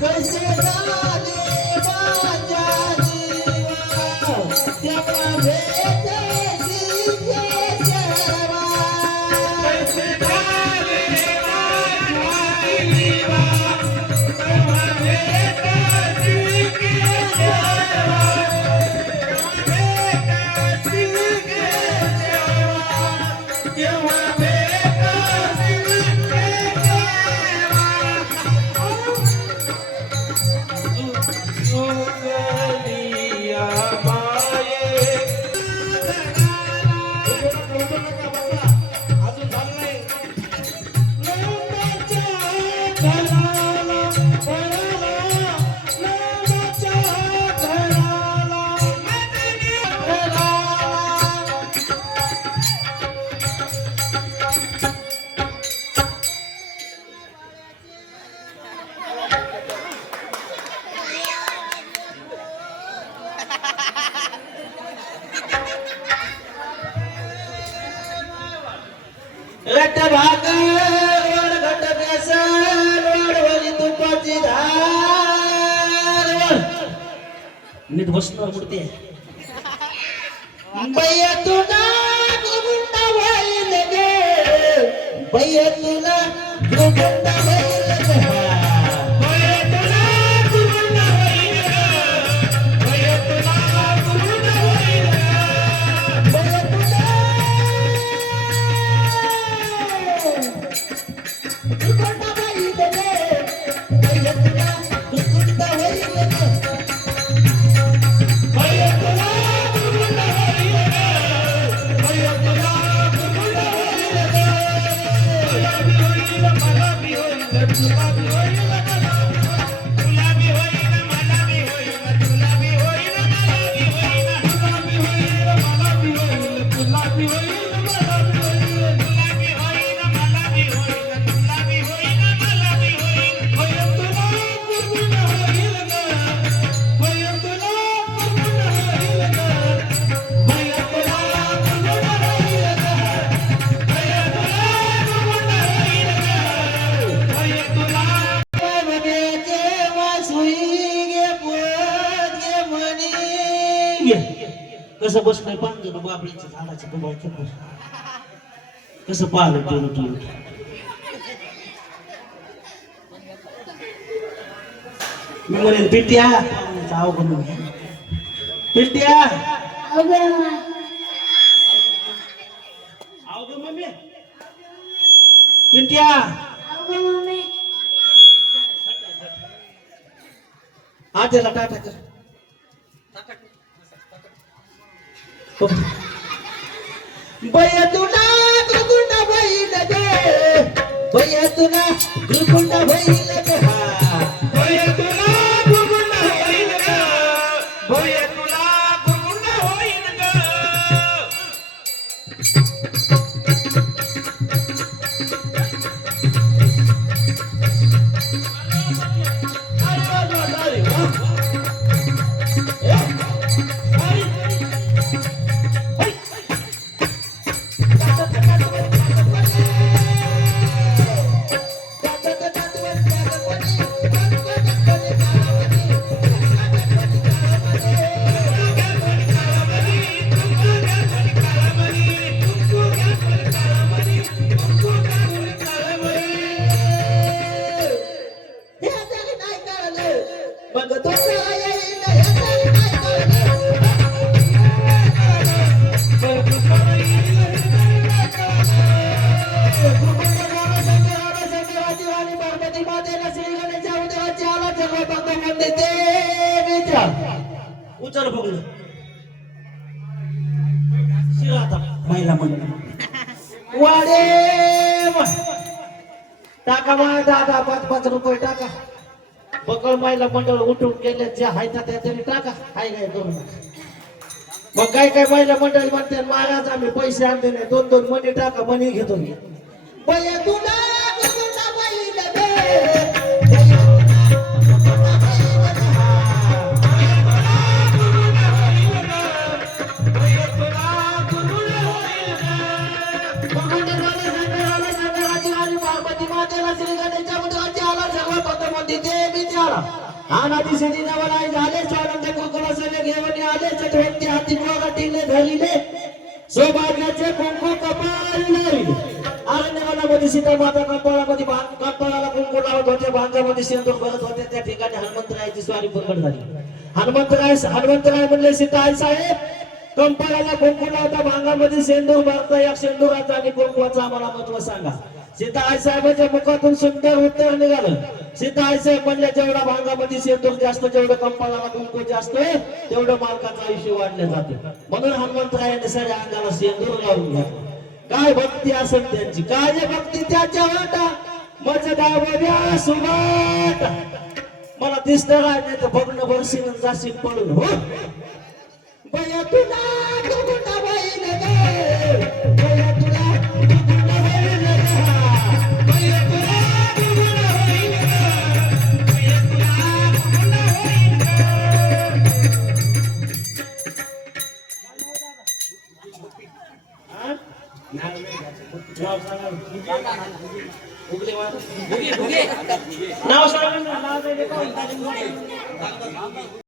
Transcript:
कैसे झाले माझ्या जीवा तेव्हा भेटेसी केशवा कैसे झाले माझ्या जीवा तेव्हा भेटेसी केशवा भेटेसी केशवा तेव्हा भेटेसी केशवा सुगलिया माये अजून झालं नाही लोकांच्या घराला घराला लोकांच्या घराला घराला घट भाकर घट बेसन वडवली तुपाची धार नीट बसणार मूर्ती बैया तुला गुंडा व्हाईल गे बैया तुला गुंडा व्हाईल गे भय तुला गुरुंड होईल ग भय तुला गुरुंड होईल ग बैया तुला गुंडा व्हाईल गे बैया तुला गुंडा व्हाईल गे भय तुला गुरुंड होईल ग भय तुला गुरुंड होईल ग तुला बी होईल मला बी होईल तुला बी होईल मला तुला बी होईल मला बी होईल तुला बी होईल मला बी होईल तुला बी होईल मला बी होईल तुला बी होईल मला बी होईल तुला बी होईल मला बी होईल तुला बी होईल मला बी होईल भय तुला गुरुंड होईल ग भय तुला गुरुंड होईल ग भय तुला गुरुंड होईल ग भय तुला गुरुंड होईल ग भय तुला मनेचे वासुई गे पोत गे म्हणी कसं बसलंय पांजर बाबळीच्या झाडाच्या दुबाच्या कसं पाहिलं टोळू टोळू मी म्हणेन पिट्या जाऊ म्हणून पिट्या आव ग मम्मी पिट्या आजला टाटा कर बया तुला गुरुकुंडा होईल गे बया तुला गुरुकुंडा होईल गे भय तुला गुरुंड होईल ग भय तुला गुरुंड होईल ग मग तुझं येईल हे तरी नाही पार्वती मातेला श्री गणेशा उदयाची आला सर्व बंद म्हणते ते मित्र उचल बघलं शिराता महिला म्हणून वाडे टाका मला दादा 5-5 रुपये टाका बकळ महिला मंडळ उठून गेले जे हाय त्या तरी टाका हाय काय करू नका मग काय काय महिला मंडळी म्हणते महाराज आम्ही पैसे आणते नाही 2-2 मणी टाका मणी घेतो मी बया तुला गुरुकुंडा होईल गे बया तुला गुरुकुंडा होईल गे पार्वती मातेला श्री गणेशा उदयाची आला सर्व बंद म्हणते ते मी त्याला आनादी सदी नवलाई झाले चौरंग कुंकुला सवे घेऊन आले चटवंती हाती गोगाटीने धरले सौभाग्याचे कुंकू कपाळले अरण्यवनामध्ये सीता माता कंपाळामध्ये कंपाळाला कुंकू लावत होते भांगामध्ये सिंदूर भरत होते त्या ठिकाणी हनुमंतरायाची स्वारी प्रकट झाली हनुमंतराय म्हणले सीता आई साहेब कंपाळाला कुंकू लावता भांगामध्ये सेंदूर भरता या सेंदुराचा आणि कुंकवाचा आम्हाला महत्व सांगा सीता आई साहेबांच्या मुखातून सुंदर उत्तर निघालं सीता आई साहेब म्हणले जेवढा भांगामध्ये सेंदूर जास्त जेवढं कंपाळाला कुंकू जास्त तेवढं मालकाचं आयुष्य वाढले जाते म्हणून हनुमंतरायाने सगळ्या अंगाला सेंदूर लावून घ्या काय भक्ती असेल त्यांची काय भक्ती त्याच्या वाटा मज दावड्या सुवाट मला दिसतं काय नाही तर बघणं बरसीन जाशील पडून हो बया तुला कुकुटा बैल गे बया तुला कुकुटा बैल गे बया तुला कुकुटा बैल गे बया तुला कुकुटा बैल गे नाव सांगा नाव सांगा